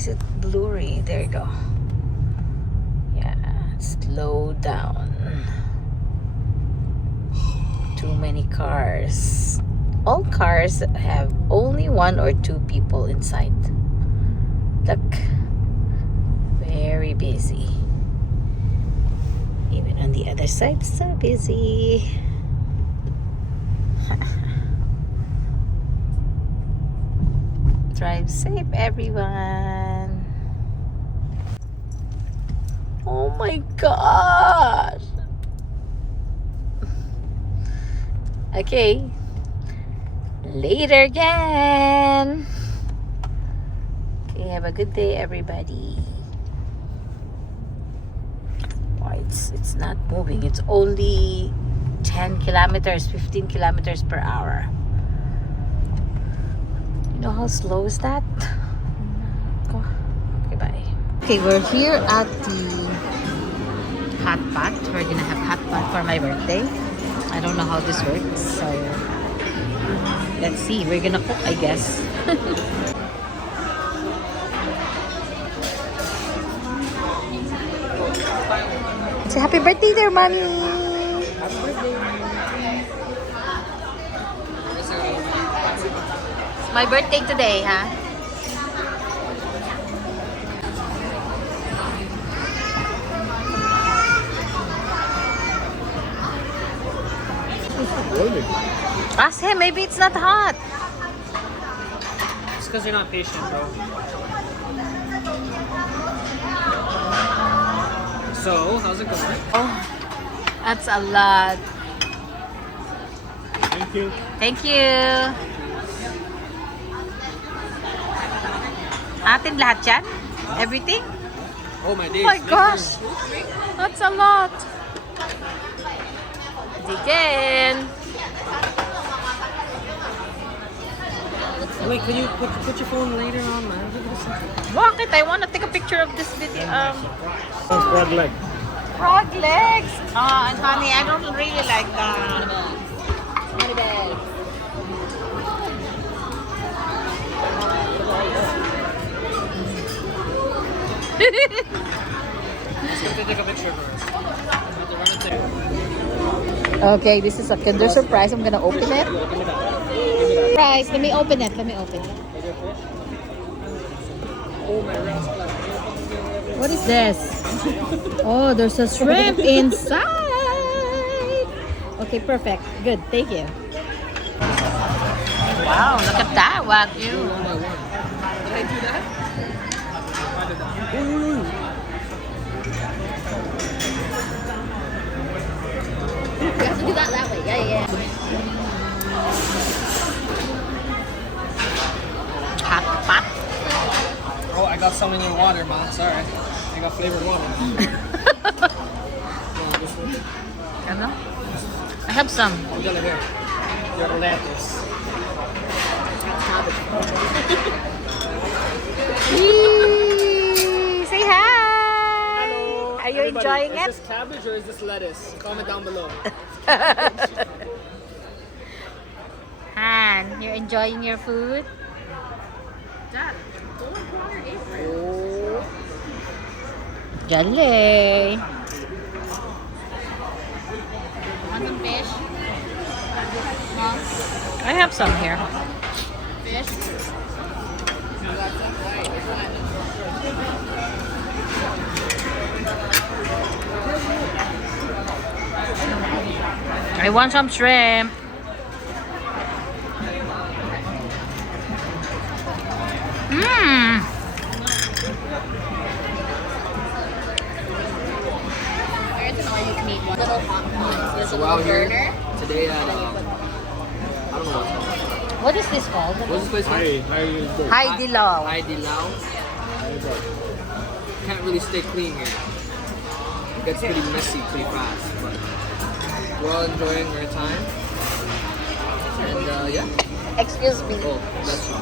is it blurry? There you go. Yeah, slow down. Too many cars. All cars have only 1 or 2 people inside. Look, very busy. Even on the other side, so busy. Drive safe, everyone. Oh my gosh. Okay. Later again. Okay, have a good day, everybody. Oh, it's not moving. It's only 10 kilometers, 15 kilometers per hour. You know how slow is that? Go. Okay, bye. Okay, we're here at the hot pot. We're gonna have hot pot for my birthday. I don't know how this works, so let's see. We're gonna cook, I guess. Say happy birthday there, mommy. Happy birthday. It's my birthday today, huh? Ask him, maybe it's not hot. It's because you're not patient, bro. So, how's it going? Oh, that's a lot. Thank you. Thank you. Atin lahat yan? Everything? Oh my days. Oh my gosh. That's a lot. Again. Wait, can you put your phone later on, man? Bakit? I want to take a picture of this video. Frog leg. Frog legs. And honey, I don't really like that. Take a picture for us. Okay, this is a Kinder Surprise. I'm gonna open it. Surprise. Let me open it. Oh my rascal. What is this? Oh, there's a shrimp inside. Okay, perfect. Good. Thank you. Wow, look at that. Wagyu. One by one. Did I do that? You have to do that way. Yeah. Hot pot. Oh, I got some in your water, man. Sorry. I got flavored water. Ano? I have some. I'm gonna hear your lettuce. Yee! Say hi. Hello. Are you Everybody, enjoying it? Is this cabbage or is this lettuce? Comment down below. Han, you're enjoying your food? Dad, Jolly. Want some fish? I have some here. Fish? I want some shrimp. Mmm. There's all you can eat little popcorns. There's a So out little here burner. today at I don't know what's called. What is this called? What's this place called? Haidilao. Haidilao. Can't really stay clean here. It gets pretty messy pretty fast, but we're all enjoying our time. And yeah. Excuse me. Oh, that's you.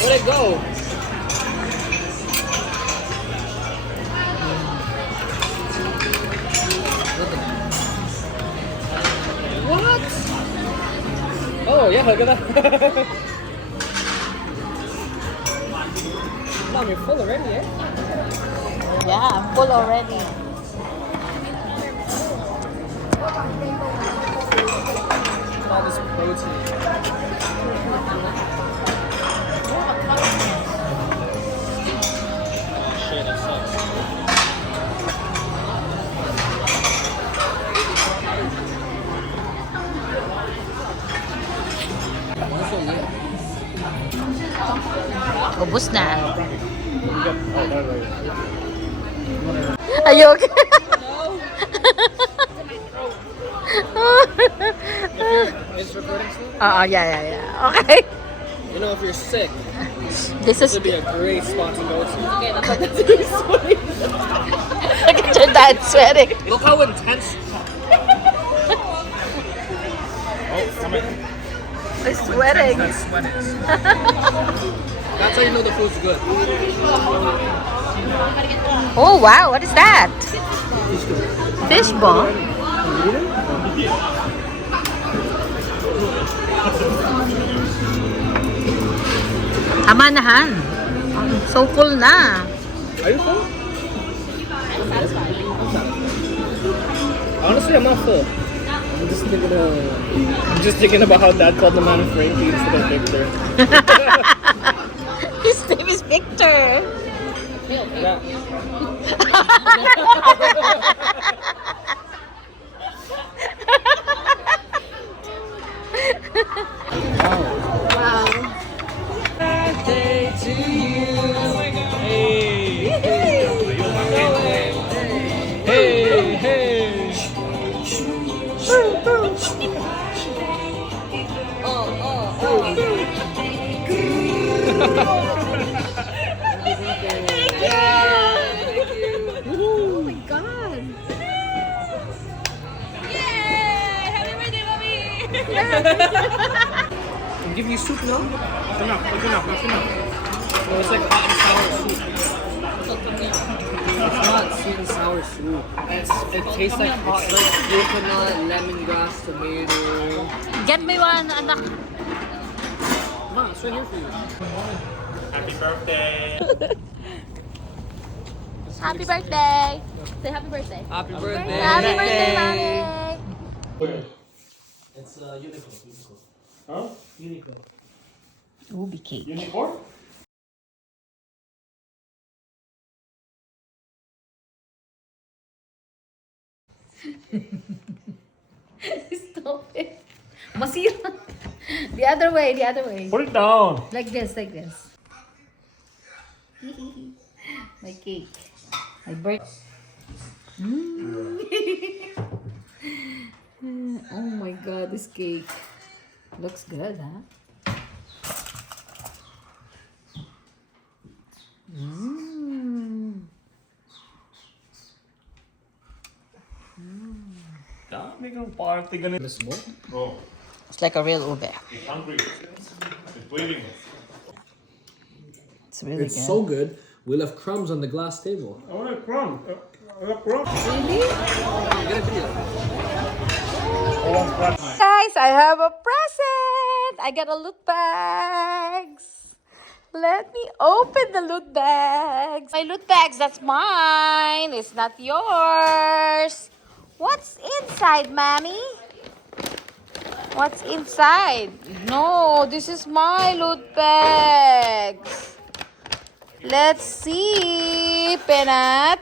Where'd it go? yeah, look at that. Mom, you're full already, eh? Yeah, I'm full already. All this protein. Shit, that sucks. Ubus na. Are you okay? It's recording still? Yeah. Okay. You know, if you're sick, This this is would be a great spot to go to. Okay, that's really sweaty. look at your dad sweating. Look how intense. Oh, come in. He's sweating. That sweat is. That's how you know the food's good. Oh wow, what is that? Fish ball. Tama na Han. So full na. Are you full? Honestly, I'm not full. I'm just thinking about how Dad called the man Frankie instead of Victor. His name is Victor. Yeah. Wow. Birthday to you. Hey. Hey. Hey. Oh my god. I'll give you soup now. Enough. No, it's like hot and sour soup. It's not sweet and sour soup. It tastes like hot, like coconut, lemongrass, tomato. Get me one, anak. Come on, it's right here for you. Happy birthday! Happy birthday. Say happy birthday. Happy birthday. Happy birthday, mommy. It's Uniqlo. Huh? Uniqlo. Ubi cake. Unicorn? Stop it. Masira. The other way. Put it down! Like this. My cake. My birthday. Oh my god, this cake looks good, huh? Dami kang party ganito. Bro, It's like a real ube. he's hungry. He's waiting. It's really It's good. so good. We left crumbs on the glass table. I want a crumb. Crumb. Guys, I have a present. I got a loot bags. Let me open the loot bags. My loot bags, that's mine. It's not yours. What's inside, Mommy? What's inside? No, this is my loot bags. Let's see, Peanut.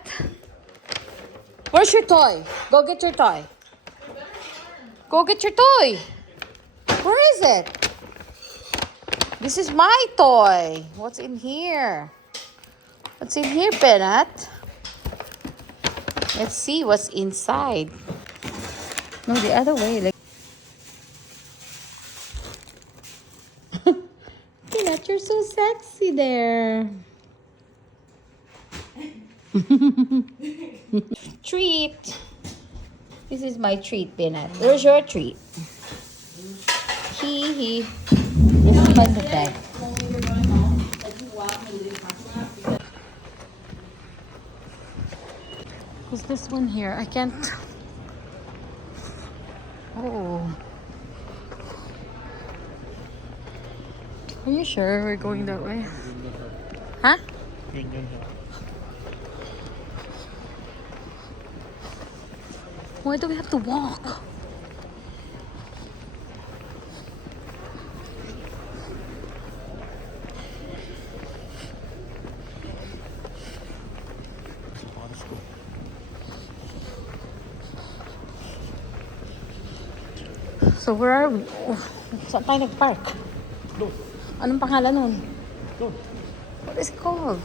Where's your toy? Go get your toy. Go get your toy. Where is it? This is my toy. What's in here? What's in here, Peanut? Let's see what's inside. No, the other way. Like Peanut, you're so sexy there. Treat. This is my treat, Peanut. There's your treat. Hee. This is my bag. What's this one here? I can't. Oh. sure we're going that way? Huh? Why do we have to walk? So where are we? Oh, saan tayo nag-park? Doon. Anong pangalan nun? Doon. What is it called?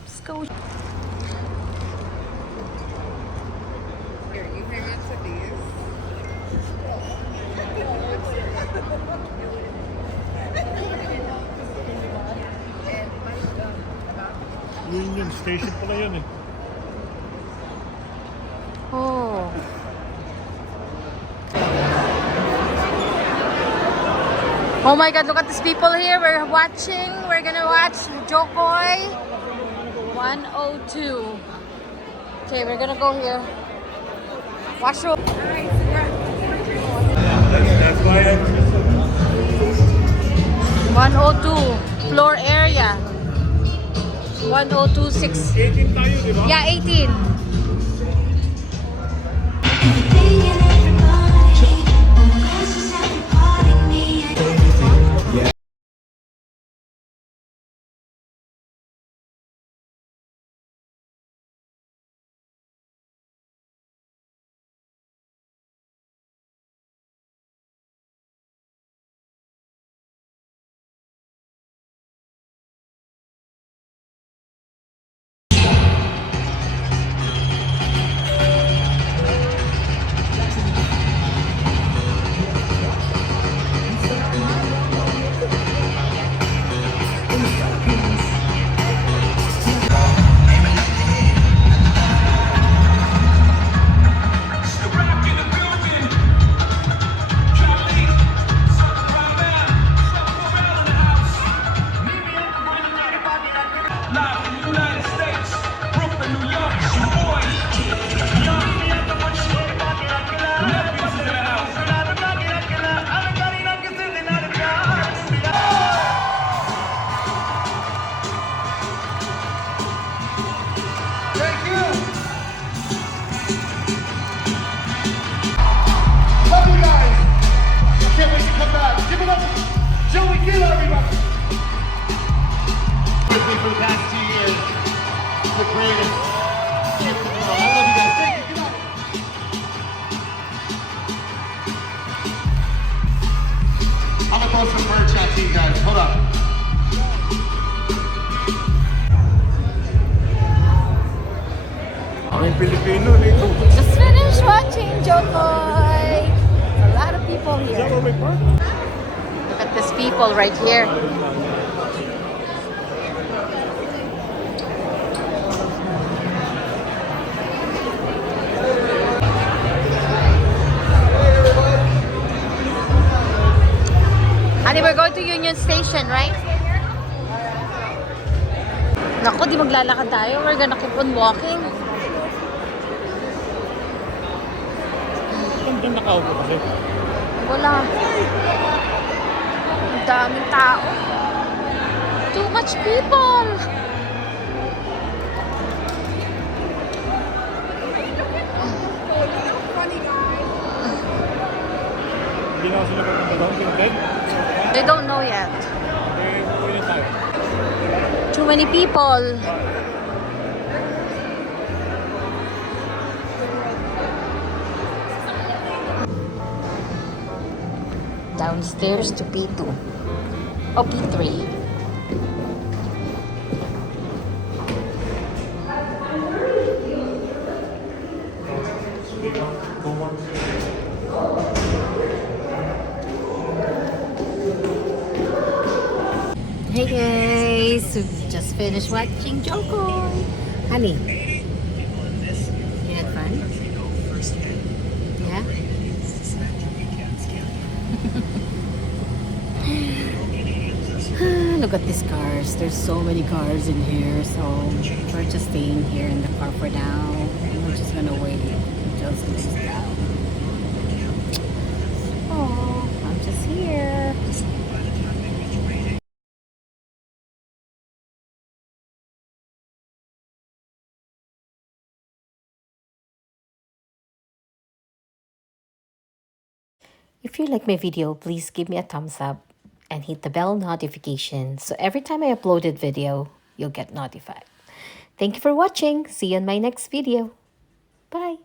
Let's go. Here, you hang on to these. Union Station pala yun eh. Oh. Oh my God, look at these people here. We're watching. We're gonna watch Jokoy 102. Okay, we're gonna go here. Washroom. That's why 102 floor area. 1026. 18 tayo, di ba? Yeah, 18. Love you guys. Can't wait to come back. Give it up. Joey Gill, everybody. For the past 2 years, the greatest gift in the world. I love you guys. Thank you. Good night. I'm gonna post some merch out to you guys. Hold up. Ang Pilipino dito. Just finished watching Jokoy. A lot of people Is that here. where we park? Look at these people right here. Honey, we're going to Union Station, right? Naku, di maglalakad tayo. We're gonna keep on walking. Doon nakaupo kasi. Wala. Ang daming tao. Too much people. Hindi na sila pupunta doon. Sila dead. They don't know yet. Eh, uuwi na tayo. Too many people. Downstairs to P2. Oh, P3. Hey guys, we just finished watching Jokoy. Honey, you had fun? Yeah? Look at these cars. There's so many cars in here, so we're just staying here in the car for now. We're just gonna wait until it slows down. If you like my video, please give me a thumbs up and hit the bell notification so every time I uploaded video, you'll get notified. Thank you for watching. See you in my next video. Bye.